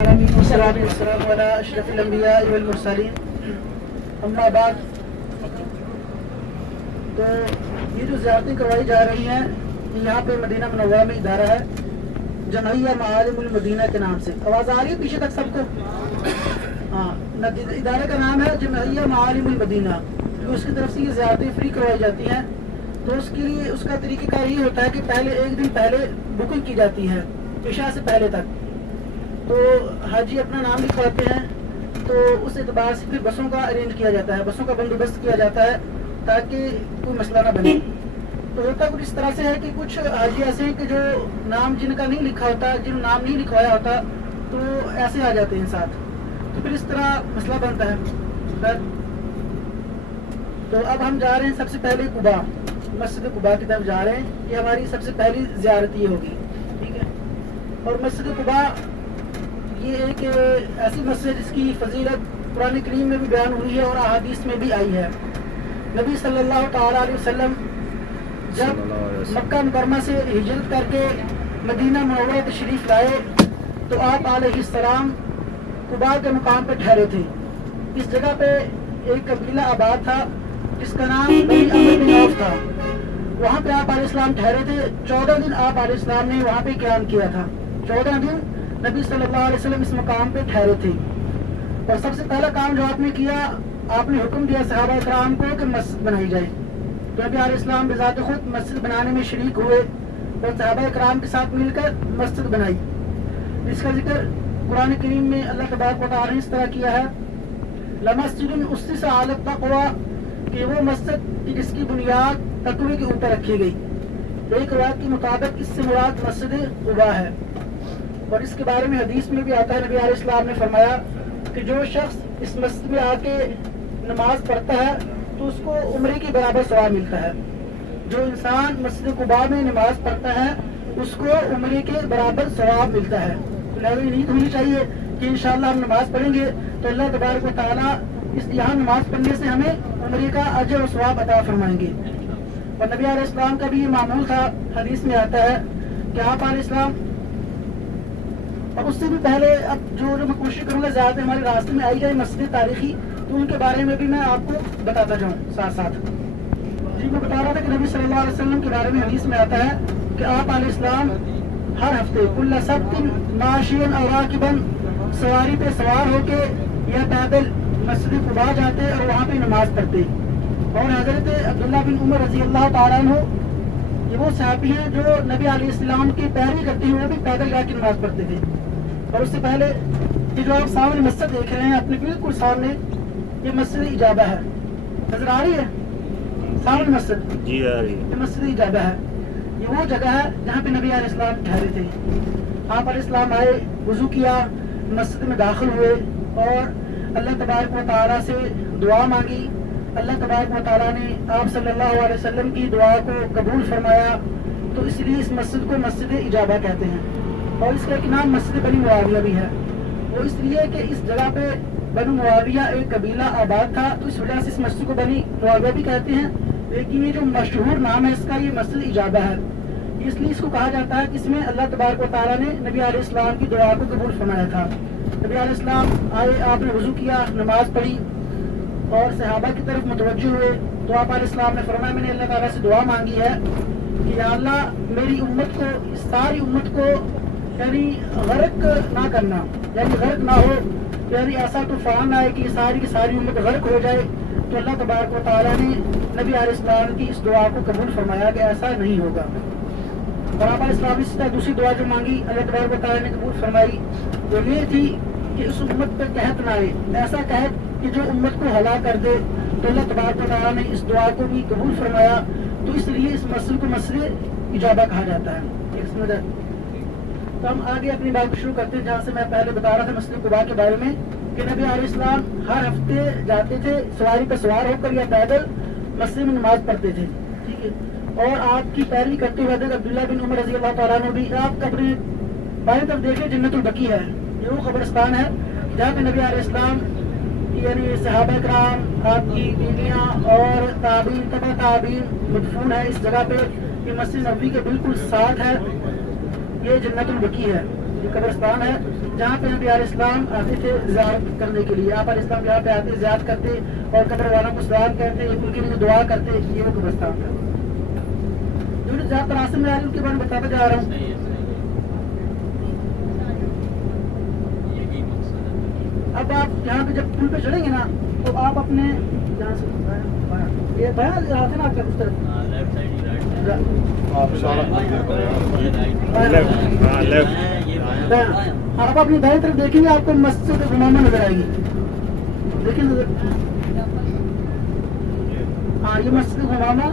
والسلام علی اشرف الانبیاء والمرسلین اما بعد۔ تو یہ جو زیارتیں کروائی جا رہی ہیں یہاں پہ مدینہ منورہ میں ادارہ ہے جمعیہ معالم المدینہ کے نام سے، آواز آ رہی ہے پیچھے تک سب کو؟ ہاں، ادارے کا نام ہے جمعیہ معالم المدینہ، تو اس کی طرف سے یہ زیارتیں فری کروائی جاتی ہیں۔ تو اس کے لیے اس کا طریقہ کار یہ ہوتا ہے کہ پہلے ایک دن پہلے بکنگ کی جاتی ہے عشاء سے پہلے تک، تو حاجی اپنا نام لکھواتے ہیں، تو اس اعتبار سے پھر بسوں کا ارینج کیا جاتا ہے، بسوں کا بندوبست کیا جاتا ہے تاکہ کوئی مسئلہ نہ بنے۔ تو ہوتا کچھ اس طرح سے ہے کہ کچھ حاجی ایسے ہیں کہ جو نام جن کا نہیں لکھا ہوتا، جن نام نہیں لکھوایا ہوتا، تو ایسے آ جاتے ہیں ساتھ، تو پھر اس طرح مسئلہ بنتا ہے۔ تو اب ہم جا رہے ہیں سب سے پہلے قباء، مسجد قباء کی طرف جا رہے ہیں، یہ ہماری سب سے پہلی زیارت یہ ہوگی، ٹھیک ہے۔ اور مسجد قباء یہ ایک ایسی مسجد جس کی فضیلت قرآن کریم میں بھی بیان ہوئی ہے اور احادیث میں بھی آئی ہے۔ نبی صلی اللہ تعالیٰ علیہ وسلم جب مکہ مکرمہ سے ہجرت کر کے مدینہ منورہ تشریف لائے تو آپ علیہ السلام قباء کے مقام پہ ٹھہرے تھے۔ اس جگہ پہ ایک قبیلہ آباد تھا جس کا نام بنی عمرو بن عوف تھا، وہاں پہ آپ علیہ السلام ٹھہرے تھے۔ 14 دن آپ علیہ السلام نے وہاں پہ قیام کیا تھا، 14 دن نبی صلی اللہ علیہ وسلم اس مقام پہ ٹھہرے تھے۔ اور سب سے پہلا کام جو آپ نے کیا، آپ نے حکم دیا صحابہ کرام کو کہ مسجد بنائی جائے، تو نبی علیہ السلام بذات خود مسجد بنانے میں شریک ہوئے اور صحابہ کرام کے ساتھ مل کر مسجد بنائی۔ اس کا ذکر قرآن کریم میں اللہ تبارک و تعالیٰ نے اس طرح کیا ہے، لَمَسْجِدٌ أُسِّسَ عَلَى التَّقْوَىٰ، کہ وہ مسجد جس کی بنیاد تقوی کے اوپر رکھی گئی۔ ایک روایت کے مطابق اس سے مراد مسجد قباء ہے، اور اس کے بارے میں حدیث میں بھی آتا ہے، نبی علیہ السلام نے فرمایا کہ جو شخص اس مسجد میں آ کے نماز پڑھتا ہے تو اس کو عمرے کے برابر ثواب ملتا ہے۔ جو انسان مسجد قباء میں نماز پڑھتا ہے اس کو عمرے کے برابر ثواب ملتا ہے۔ لہذا یہ نیت ہونی چاہیے کہ انشاءاللہ ہم نماز پڑھیں گے تو اللہ تبارک و تعالیٰ اس یہاں نماز پڑھنے سے ہمیں عمرے کا اجر و ثواب عطا فرمائیں گے۔ اور نبی علیہ السلام کا بھی یہ معمول تھا، حدیث میں آتا ہے کہ آپ علیہ السلام، اور اس سے بھی پہلے اب جو میں کوشش کروں گا زیادہ ہمارے راستے میں آئی جائے مسجد تاریخی، تو ان کے بارے میں بھی میں آپ کو بتاتا جاؤں ساتھ ساتھ۔ جی میں بتا رہا تھا کہ نبی صلی اللہ علیہ وسلم کے بارے میں حدیث میں آتا ہے کہ آپ علیہ السلام ہر ہفتے کل سبت ماشین اور راکبن، سواری پہ سوار ہو کے یا پیدل مسجد قباء جاتے اور وہاں پہ نماز پڑھتے۔ اور حضرت عبداللہ بن عمر رضی اللہ تعالیٰ عنہ یہ وہ صحابی ہیں جو نبی علیہ السلام کی پیروی کرتے ہوئے بھی پیدل جا کے نماز پڑھتے تھے۔ اور اس سے پہلے یہ جو آپ سامنے مسجد دیکھ رہے ہیں اپنے بالکل سامنے، یہ مسجد اجابہ ہے، نظر آ رہی ہے سامنے مسجد؟ جی آ رہی ہے۔ یہ مسجد اجابہ ہے، یہ وہ جگہ ہے جہاں پہ نبی علیہ السلام ٹھہرے تھے۔ آپ علیہ السلام آئے، وضو کیا، مسجد میں داخل ہوئے اور اللہ تبارک و تعالیٰ سے دعا مانگی۔ اللہ تبارک و تعالیٰ نے آپ صلی اللہ علیہ وسلم کی دعا کو قبول فرمایا، تو اس لیے اس مسجد کو مسجد اجابہ کہتے ہیں۔ اور اس کا ایک نام مسجد بنی معاویہ بھی ہے، وہ اس لیے کہ اس جگہ پہ بنو معاویہ ایک قبیلہ آباد تھا، تو اس وجہ سے اس مسجد کو بنی معاویہ بھی کہتے ہیں، لیکن یہ جو مشہور نام ہے اس کا، یہ مسجد اجابہ ہے۔ اس لیے اس کو کہا جاتا ہے کہ اس میں اللہ تبارک و تعالیٰ نے نبی علیہ السلام کی دعا کو قبول فرمایا تھا۔ نبی علیہ السلام آئے، آپ نے وضو کیا، نماز پڑھی اور صحابہ کی طرف متوجہ ہوئے، تو آپ علیہ السلام نے فرمایا میں نے اللہ تعالیٰ سے دعا مانگی ہے کہ یا اللہ میری امت کو، اس ساری امت کو یعنی غرق نہ کرنا، یعنی غرق نہ ہو، یعنی ایسا طوفان نہ آئے کہ ساری کی ساری امت غرق ہو جائے۔ تو اللہ تبارک و تعالیٰ نے نبی علیہ السلام کی اس دعا کو قبول فرمایا کہ ایسا نہیں ہوگا۔ اور آپ علیہ السلام اس طرح دوسری دعا جو مانگی اللہ تبارک و تعالیٰ نے قبول فرمائی، وہ یہ تھی کہ اس امت پہ قحط نہ آئے، ایسا قحط کہ جو امت کو ہلاک کر دے، تو اللہ تبارک و تعالیٰ نے اس دعا کو بھی قبول فرمایا۔ تو اس لیے اس مسجد کو مسجد اجابہ کہا جاتا ہے۔ تو ہم آگے اپنی بات شروع کرتے ہیں جہاں سے میں پہلے بتا رہا تھا مسجد قباء کے بارے میں، کہ نبی علیہ السلام ہر ہفتے جاتے تھے سواری پہ سوار ہو کر یا پیدل مسجد میں نماز پڑھتے تھے، ٹھیک ہے۔ اور آپ کی پیروی کرتے ہوئے حضرت عبداللہ بن عمر رضی اللہ تعالیٰ عنہ بھی، آپ اپنے بائیں طرف دیکھیں جنت البقیع ہے، یہ وہ قبرستان ہے جہاں پہ نبی علیہ السلام یعنی صحابہ کرام، آپ کی بیویاں اور تابعین، تبع تابعین مدفون ہے اس جگہ پہ۔ یہ مسجد نبوی کے بالکل ساتھ ہے، یہ جنت البقیع ہے، یہ قبرستان ہے۔ جہاں پہ نبی علیہ السلام آتے تھے زیارت کرنے کے لیے. آپ علیہ السلام یہاں پہ آتے زیارت کرتے اور قبر والوں کو سلام کہتے, ان کے لیے دعا کرتے. یہ وہ قبرستان تھا. جو زیادہ تراثر میں آ رہی ان کے بارے میں بتاتا جا رہا ہوں. اب آپ یہاں پہ جب پل پہ چڑھیں گے نا تو آپ اپنے جہاں سے یہ بیان رہا تھا نا آپ کا اس طرف آپ اپنی دائیں طرف دیکھیں گے آپ کو مسجد غمامہ نظر آئے گی. دیکھیں ہاں یہ مسجد غمامہ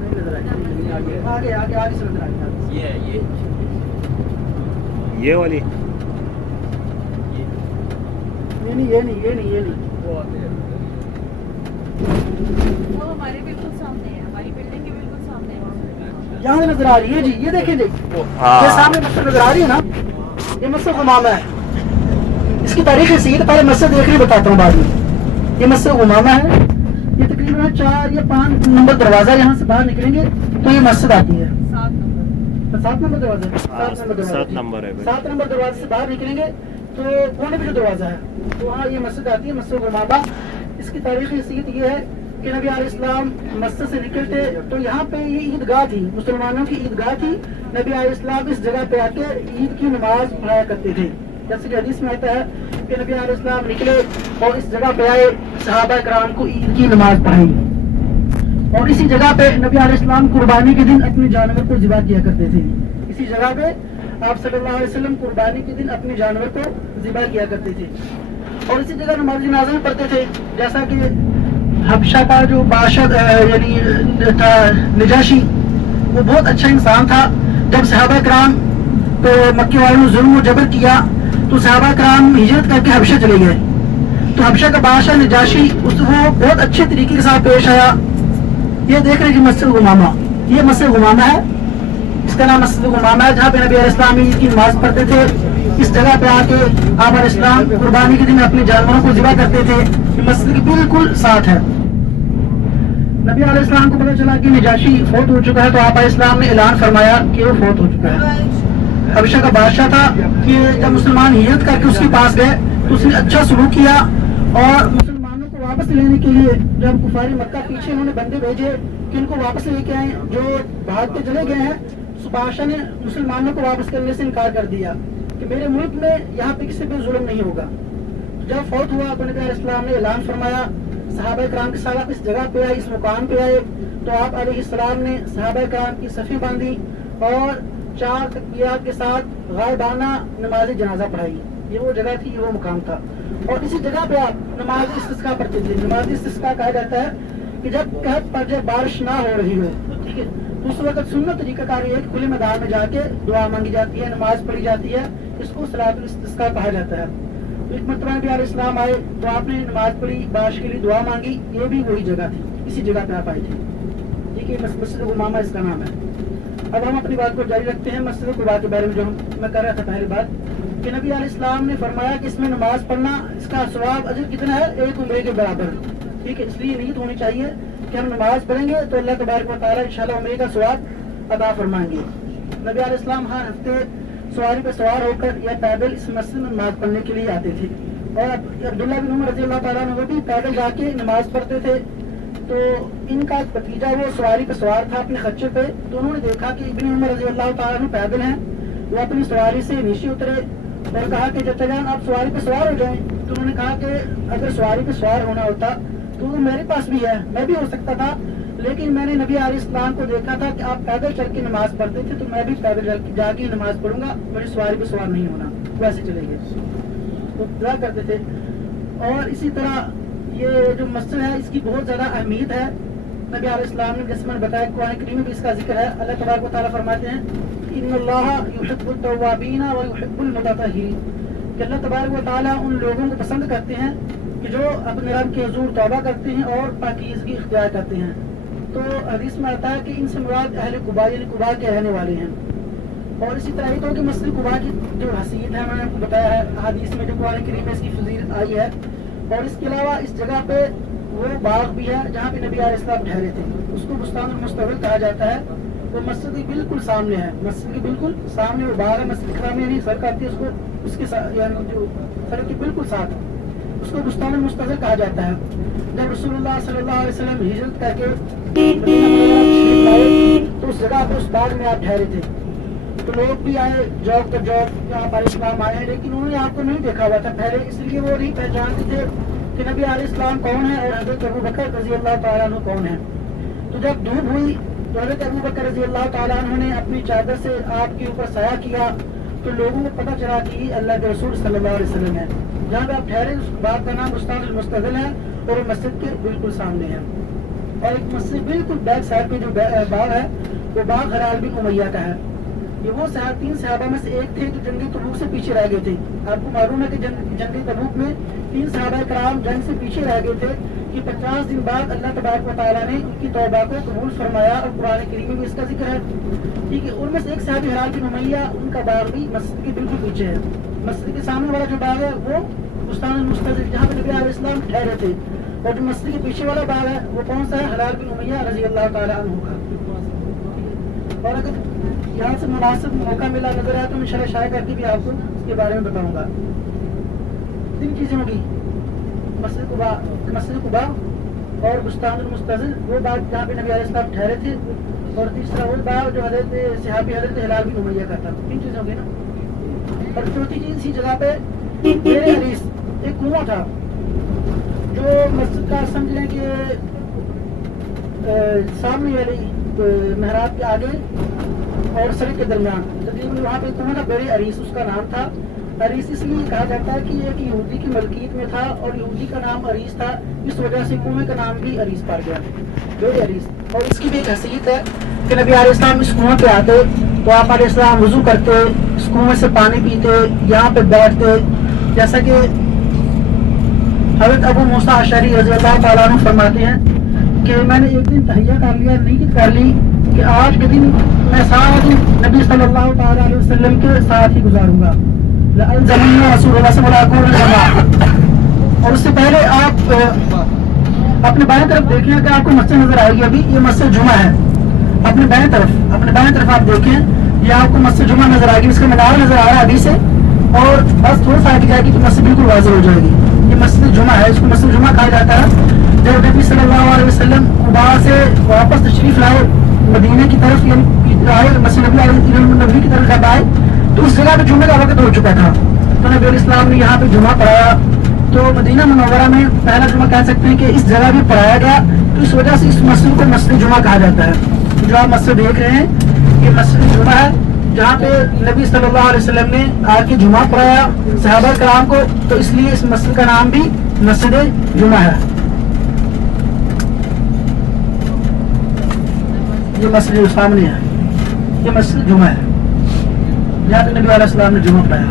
نہیں نظر آئے گی. آگے آگے آگے سے نظر آئے گی. یہ والی یہ نہیں وہ ہمارے بالکل سامنے ہے, ہماری بلڈنگ کے بالکل سامنے ہے. یہاں سے نظر آ رہی ہے جی. یہ دیکھیں جی یہ سامنے مسجد نظر آ رہی ہے نا, یہ مسجد غمامہ ہے. اس کی تاریخ اسی ہے, پہلے مسجد دیکھ رہی بتاتا ہوں بعد میں. یہ مسجد غمامہ ہے. یہ تقریباً 4 یا 5 نمبر دروازہ یہاں سے باہر نکلیں گے تو یہ مسجد آتی ہے. 7 نمبر دروازہ 7 نمبر ہے. 7 نمبر دروازے سے باہر نکلیں گے تو کونے پہ جو دروازہ ہے تو وہاں یہ مسجد آتی ہے, مسجد غمامہ. اس کی تاریخی حیثیت یہ ہے کہ نبی علیہ السلام مسجد سے نکلتے تو یہاں پہ یہ عیدگاہ تھی, مسلمانوں کی عیدگاہ تھی. نبی علیہ السلام اس جگہ پہ آ کے عید کی نماز پڑھایا کرتے تھے. جیسے کہ حدیث میں آتا ہے کہ نبی علیہ السلام نکلے اور اس جگہ پہ آئے, صحابہ کرام کو عید کی نماز پڑھائی. اور اسی جگہ پہ نبی علیہ السلام قربانی کے دن اپنے جانور کو ذبح کیا کرتے تھے. اسی جگہ پہ آپ صلی اللہ علیہ وسلم قربانی کے دن اپنے جانور کو ذبح کیا کرتے تھے. اور اسی جگہ نماز جنازہ میں پڑھتے تھے. جیسا کہ حبشہ کا جو بادشاہ یعنی تھا نجاشی, وہ بہت اچھا انسان تھا. جب صحابہ کرام کو مکے والوں نے ظلم و جبر کیا تو صحابہ کرام ہجرت کر کے حبشہ چلے گئے. تو حبشہ کا بادشاہ نجاشی وہ بہت اچھے طریقے کے ساتھ پیش آیا. یہ دیکھ رہے جی مسجد غمامہ, یہ مسجد غمامہ ہے. اس کا نام مسجد غمامہ ہے جہاں پہ نبی علیہ السلام عید کی نماز پڑھتے تھے. اس جگہ پہ آ کے آپ علیہ السلام قربانی کے دن اپنے جانوروں کو ذبح کرتے تھے. یہ مسجد کے بالکل ساتھ ہے. نبی علیہ السلام کو پتہ چلا کہ نجاشی فوت ہو چکا ہے تو آپ علیہ السلام نے اعلان فرمایا کہ وہ فوت ہو چکا ہے. حبشہ کا بادشاہ تھا کہ جب مسلمان ہجرت کر کے اس کے پاس گئے تو اس نے اچھا سلوک کیا اور مسلمانوں کو واپس لینے کے لیے جب کفار مکہ پیچھے انہوں نے بندے بھیجے کہ ان کو واپس لے کے آئیں جو بھاگ کے چلے گئے ہیں, تو بادشاہ نے مسلمانوں کو واپس کرنے سے انکار کر دیا کہ میرے ملک میں یہاں پہ کسی پہ ظلم نہیں ہوگا. جب فوت ہوا تو نبی علیہ السلام نے اعلان فرمایا, صحابہ کرام کے ساتھ اس جگہ پہ آئے, اس مقام پہ آئے تو آپ علیہ السلام نے صحابہ کرام کی صفیں باندھی اور 4 تکبیرات کے ساتھ غائبانہ نماز جنازہ پڑھائی. یہ وہ جگہ تھی, یہ وہ مقام تھا. اور اسی جگہ پہ آپ نماز استسقاء پڑھتے تھے. نماز استسقاء کہا جاتا ہے کہ جب قحط پڑ جائے, بارش نہ ہو رہی ہو, ٹھیک ہے, تو اس وقت سنت طریقہ کار یہ ہے کہ کھلے میدان میں جا کے دعا مانگی جاتی ہے, نماز پڑھی جاتی ہے. اس کو صلاۃ الاستسقاء کہا جاتا ہے. تو ایک مرتبہ نبی علیہ السلام آئے تو آپ نے نماز پڑھی, بارش کے لیے دعا مانگی. یہ بھی وہی جگہ تھی, اسی جگہ پہ آپ آئے تھے. ٹھیک ہے, مسجد غمامہ اس کا نام ہے. اب ہم اپنی بات کو جاری رکھتے ہیں. مسجد قباء کے بارے میں جو میں کر رہا تھا پہلی بات کہ نبی علیہ السلام نے فرمایا کہ اس میں نماز پڑھنا اس کا ثواب اجر کتنا ہے, 1 عمرے کے برابر. ٹھیک ہے, اس لیے نیت ہونی چاہیے کہ ہم نماز پڑھیں گے تو اللہ تبارک و تعالیٰ انشاءاللہ عمرے کا ثواب ادا فرمائیں گے. نبی علیہ السلام ہر ہفتے سواری پہ سوار ہو کر یا پیدل اس مسجد میں نماز پڑھنے کے لیے آتے تھے. اور عبداللہ بن عمر رضی اللہ تعالیٰ عنہ وہ بھی پیدل جا کے نماز پڑھتے تھے. تو ان کا ایک بھتیجا وہ سواری پہ سوار تھا اپنے خچر پہ, تو انہوں نے دیکھا کہ ابن عمر رضی اللہ تعالیٰ عنہ پیدل ہیں. وہ اپنی سواری سے نیچے اترے اور کہا کہ چچا جان آپ سواری پہ سوار ہو جائیں. تو انہوں نے کہا کہ اگر سواری پہ سوار ہونا ہوتا تو وہ میرے پاس بھی ہے, میں بھی ہو سکتا تھا, لیکن میں نے نبی علیہ السلام کو دیکھا تھا کہ آپ پیدل چل کے نماز پڑھتے تھے, تو میں بھی پیدل جا کے نماز پڑھوں گا, مجھے سواری پہ سوار نہیں ہونا. ویسے چلے گئے تو دعا کرتے تھے. اور اسی طرح یہ جو مسجد ہے اس کی بہت زیادہ اہمیت ہے. نبی علیہ السلام نے جیسے میں نے بتایا قرآن کریم میں بھی اس کا ذکر ہے. اللہ تبارک و تعالیٰ فرماتے ہیں ان اللہ یحب التوابین و یحب المتطہرین, کہ اللہ تبارک و تعالیٰ ان لوگوں کو پسند کرتے ہیں کہ جو اپنے رب کے حضور توبہ کرتے ہیں اور پاکیزگی اختیار کرتے ہیں. تو حدیث میں آتا ہے کہ ان سے مراد اہل قباء یعنی قباء کے رہنے والے ہیں. اور اسی طرح یہ تو کہ مسجد قباء کی جو حیثیت ہے میں نے آپ کو بتایا ہے حدیث میں جو قرآن کریم میں اس کی فضیلت آئی ہے. اور اس کے علاوہ اس جگہ پہ وہ باغ بھی ہے جہاں پہ نبی علیہ السلام ٹھہرے تھے, اس کو بستان المستقبل کہا جاتا ہے. وہ مسجد کے بالکل سامنے ہے، مسجد کے بالکل سامنے وہ باغ ہے، مسجد الحرام یعنی سڑک آتی ہے اس کو، اس کے یعنی جو سڑک کے بالکل ساتھ اس کو بستان المستظل کہا جاتا ہے. جب رسول اللہ صلی اللہ علیہ وسلم ہجرت کر کے مدینہ منورہ تشریف لائے تو اس جگہ پہ اس باغ میں آپ ٹھہرے تھے. تو لوگ بھی آئے جوک پر جوک یہاں پر اسلام آئے ہیں، لیکن انہوں نے آپ کو نہیں دیکھا ہوا تھا پہلے، اس لیے وہ نہیں پہچانتے تھے کہ نبی علیہ السلام کون ہے اور حضرت ابو بکر رضی اللہ تعالیٰ عنہ کون ہے. تو جب دھوپ ہوئی تو حضرت ابو بکر رضی اللہ تعالیٰ عنہ نے اپنی چادر سے آپ کے اوپر سایہ کیا تو لوگوں کو پتہ چلا کہ یہ اللہ کے رسول صلی اللہ علیہ وسلم ہے. جہاں پہ آپ ٹھہرے اس باغ کا نام بستان المستظل ہے اور وہ مسجد کے بالکل سامنے ہے. اور ایک مسجد بالکل بیک سائڈ پہ جو باغ ہے وہ باغ ہلال بن امیہ کا ہے. یہ وہ تین صحابہ میں سے ایک تھے جو جنگی تبوک سے پیچھے رہ گئے تھے. آپ کو معلوم ہے کہ جنگی تبوک میں 3 صحابہ کرام جنگ سے پیچھے رہ گئے تھے کہ 50 دن بعد اللہ تبارک و تعالیٰ نے ان کی توبہ کو قبول فرمایا اور قرآن کریم میں بھی اس کا ذکر ہے. ٹھیک ہے، ان میں سے ایک صحابی ہلال بن امیہ، ان کا باغ بھی مسجد کے بالکل پیچھے ہے. مسجد کے سامنے والا جو باغ ہے وہ بستان المستظل جہاں پہ نبی علیہ السلام ٹھہرے تھے، اور جو مسجد کے پیچھے والا باغ ہے وہ کون سا ہے؟ ہلال بن امیہ رضی اللہ تعالیٰ عنہ کا. اور اگر یہاں سے مناسب موقع ملا نظر آیا تو میں انشاءاللہ شائع کر کے بھی آپ کو اس کے بارے میں بتاؤں گا. 3 چیزیں ہوگی، مسجد قباء اور بستان المستظل وہ باغ جہاں پہ نبی علیہ السلام ٹھہرے تھے، اور تیسرا وہ باغ جو حضرت صحابی حضرت ہلال بن امیہ کا تھا. 3 چیزیں ہوگی نا. اور چوتھی چیز اسی جگہ پہ میرے حدیث ایک کنواں تھا جو مسجد کا سمجھ لیں کہ سامنے والی محراب کے آگے اور سڑک کے درمیان تقریباً وہاں پہ کنواں تھا، بیر عریس اس کا نام تھا. عریس اس لیے کہا جاتا ہے کہ یہ ایک یہودی کی ملکیت میں تھا اور یہودی کا نام عریس تھا، اس وجہ سے کنویں کا نام بھی عریس پڑ گیا، بیر عریس. اور اس کی بھی ایک حیثیت ہے کہ نبی علیہ السلام اس کنویں پہ آتے تو آپ علیہ السلام وضو کرتے، اس کنویں سے پانی پیتے، یہاں پہ بیٹھتے. جیسا کہ حضرت ابو موسیٰ اشعری رضی اللہ تعالیٰ عنہ فرماتے ہیں کہ میں نے ایک دن تہیہ کر لیا، نیت کر لی کہ آج کے دن میں سارا دن نبی صلی اللہ تعالیٰ علیہ وسلم کے ساتھ ہی گزاروں گا. زمین رسول اللہ صلی اللہ علیہ وسلم. اور اس سے پہلے آپ اپنے بائیں طرف دیکھیں کہ آپ کو مسجد نظر آئے گی. ابھی یہ مسجد جمعہ ہے، اپنے بائیں طرف آپ دیکھیں یہ آپ کو مسجد جمعہ نظر آئے گی. اس کا مینار نظر آ رہا ہے ابھی سے، اور بس تھوڑا سا آگے جائے گی تو مسجد بالکل واضح ہو جائے گی. یہ مسجد جمعہ ہے، اس کو مسجد جمعہ کہا جاتا ہے. جب نبی صلی اللہ علیہ وسلم قباء سے واپس تشریف لائے مدینے کی طرف، آئے مسجد نبوی کی طرف جب آئے تو اس جگہ پہ جمعے کا وقت ہو چکا تھا. تو نبی علیہ السلام نے یہاں پہ جمعہ پڑھایا. تو مدینہ منورہ میں پہلا جمعہ کہہ سکتے ہیں کہ اس جگہ بھی پڑھایا گیا، تو اس وجہ سے اس مسجد کو مسجد جمعہ کہا جاتا ہے. جو آپ مسجد دیکھ رہے ہیں یہ مسجد جمعہ ہے جہاں پہ نبی صلی اللہ علیہ وسلم نے آ کے جمعہ پڑھایا صحابہ کرام کو، تو اس لیے اس مسجد کا نام بھی مسجد جمعہ ہے. یہ مسجد جو سامنے ہے یہ مسجد جمعہ ہے جہاں پہ نبی علیہ السلام نے جمعہ پڑھایا.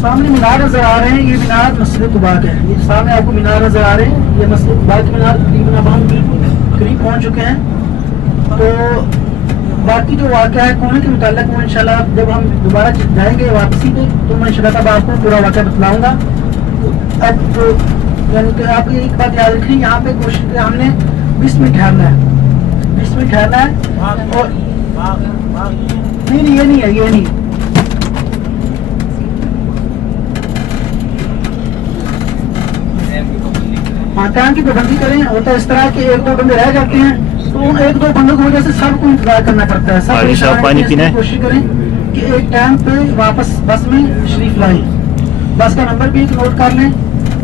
سامنے مینار نظر آ رہے ہیں، یہ مینار مسجد قباء کے ہیں. یہ سامنے آپ کو مینار نظر آ رہے ہیں، یہ مسجد قباء کے مینار تقریباً اب ہم بالکل قریب پہنچ چکے ہیں. تو باقی جو واقعہ ہے کنویں کے متعلق وہ انشاءاللہ جب ہم دوبارہ جائیں گے واپسی پہ تو میں انشاءاللہ تب آپ کو پورا واقعہ بتلاؤں گا. اب تو یعنی کہ آپ ایک بات یاد رکھیں، یہاں پہ کوشش کی ہم نے 20 منٹ ٹھہرنا ہے، 20 منٹ ٹھہرنا ہے. اور نہیں یہ نہیں ہے، یہ نہیں. ہاں ٹائم کی پابندی کریں. ہوتا اس طرح کہ 1-2 بندے رہ جاتے ہیں تو ان 1-2 بندوں کی وجہ سے سب کو انتظار کرنا پڑتا ہے. سب کوشش کریں کہ ایک ٹائم پہ واپس بس میں تشریف لائیں. بس کا نمبر بھی نوٹ کر لیں،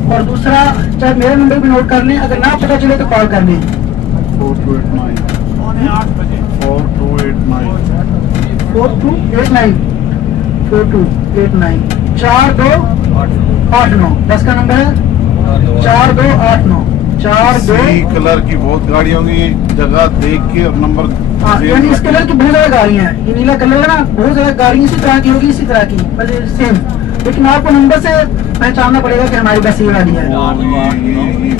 اور دوسرا چاہے میرا نمبر بھی نوٹ کر لیں، اگر نہ پتہ چلے تو کال کر لیں. 4289 4289 بس کا نمبر ہے 4289 42. کلر کی بہت گاڑیاں ہوں گی، جگہ دیکھ کے اور نمبر. یعنی اس کلر کی بہت زیادہ گاڑیاں ہیں. یہ نیلا کلر ہے نا، بہت زیادہ گاڑیاں اسی طرح کی ہوگی، اسی طرح کی سیم، لیکن آپ کو نمبر سے پہچاننا پڑے گا کہ ہماری بس یہ والی ہے.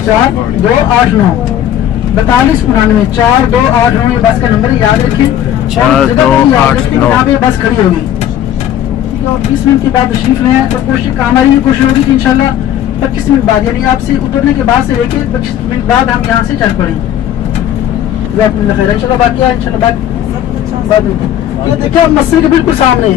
4289 4299 4289 یہ بس کا نمبر ہے، یاد رکھیں. اور جگہ کو یاد رکھیں کہ یہاں پہ بس کھڑی ہوگی. ٹھیک ہے، اور 20 منٹ کے بعد تشریف لیں تو کوشش ہماری یہ کوشش ہوگی کہ انشاءاللہ 25 منٹ بعد، یعنی آپ سے اترنے کے بعد سے لے کے 25 منٹ بعد ہم یہاں سے چل پڑیں. جزاکم اللہ خیر. انشاءاللہ باقی ہے، انشاءاللہ بعد میں. یہ دیکھیں مسجد کے بالکل سامنے